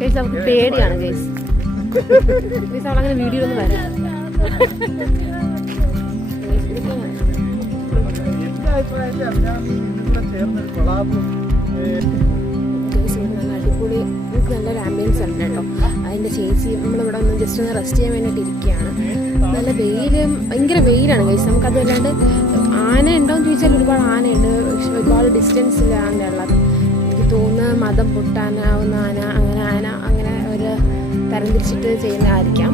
Guys അവർക്ക് പേടിയാണ് guys. Guys അവളങ്ങനെ video ഒന്നും വരാം. നല്ല അടിപൊളി, നമുക്ക് നല്ലൊരു ആംബിയൻസ് ഉണ്ട് കേട്ടോ. അതിൻ്റെ ചേച്ചി നമ്മളിവിടെ ഒന്ന് ജസ്റ്റ് ഒന്ന് റെസ്റ്റ് ചെയ്യാൻ വേണ്ടിയിട്ട് ഇരിക്കുകയാണ്. നല്ല വെയിലും, ഭയങ്കര വെയിലാണ് ഗൈസ്. നമുക്കതല്ലാണ്ട് ആന ഉണ്ടോയെന്ന് ചോദിച്ചാൽ ഒരുപാട് ആനയുണ്ട്. പക്ഷെ ഒരുപാട് ഡിസ്റ്റൻസിലാണ് ഉള്ളത്. എനിക്ക് തോന്നുന്നത് മതം പൊട്ടാനാവുന്ന ആന അങ്ങനെ ഒരു തരംതിരിച്ചിട്ട് ചെയ്യുന്നതായിരിക്കാം.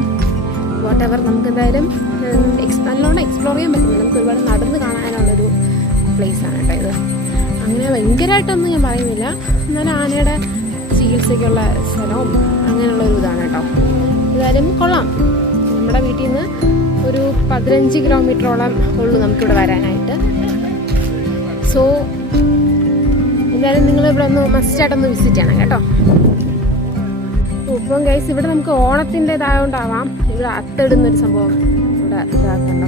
വാട്ടെവർ, നമുക്ക് എന്തായാലും നല്ലോണം എക്സ്പ്ലോർ ചെയ്യാൻ പറ്റുന്നത്. നമുക്ക് ഒരുപാട് നടന്ന് കാണാനുള്ളൊരു പ്ലേസാണ് കേട്ടോ ഇത്. അങ്ങനെ ഭയങ്കരമായിട്ടൊന്നും ഞാൻ പറയുന്നില്ല, എന്നാലും ആനയുടെ ചികിത്സയ്ക്കുള്ള സ്ഥലവും അങ്ങനെയുള്ളൊരു ഇതാണ് കേട്ടോ. എന്തായാലും കൊള്ളാം. നമ്മുടെ വീട്ടിൽ നിന്ന് ഒരു 15 കിലോമീറ്ററോളം ഉള്ളൂ നമുക്കിവിടെ വരാനായിട്ട്. സോ എന്തായാലും നിങ്ങൾ ഇവിടെ ഒന്ന് മസ്റ്റായിട്ടൊന്ന് വിസിറ്റ് ചെയ്യണം കേട്ടോ. ഇപ്പം ഗൈസ് ഇവിടെ നമുക്ക് ഓണത്തിൻ്റെതായോണ്ടാവാം ഇവിടെ അത്തയിടുന്നൊരു സംഭവം ഇവിടെ ഇതാക്കണ്ടോ.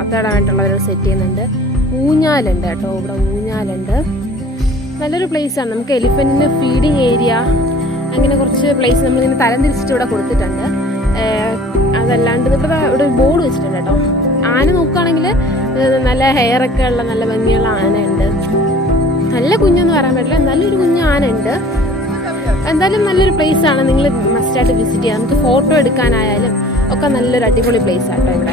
അത്തയിടാൻ വേണ്ടിയിട്ടുള്ളവർ സെറ്റ് ചെയ്യുന്നുണ്ട്. ഊഞ്ഞാലുണ്ട് കേട്ടോ, ഇവിടെ ഊഞ്ഞാലുണ്ട്. നല്ലൊരു പ്ലേസാണ്. നമുക്ക് എലിഫൻറ്റിന് ഫീഡിങ് ഏരിയ അങ്ങനെ കുറച്ച് പ്ലേസ് നമ്മളിങ്ങനെ തരംതിരിച്ചിട്ട് ഇവിടെ കൊടുത്തിട്ടുണ്ട്. അതല്ലാണ്ട് ഇവിടെ ബോർഡ് വെച്ചിട്ടുണ്ട് കേട്ടോ. ആന നോക്കുകയാണെങ്കിൽ നല്ല ഹെയറൊക്കെ ഉള്ള നല്ല ഭംഗിയുള്ള ആനയുണ്ട്. നല്ല കുഞ്ഞൊന്നും പറയാൻ പറ്റില്ല, നല്ലൊരു കുഞ്ഞ് ആന ഉണ്ട്. എന്തായാലും നല്ലൊരു പ്ലേസാണ്, നിങ്ങൾ മസ്റ്റായിട്ട് വിസിറ്റ് ചെയ്യാം. നമുക്ക് ഫോട്ടോ എടുക്കാനായാലും ഒക്കെ നല്ലൊരു അടിപൊളി പ്ലേസ് ആട്ടോ ഇവിടെ.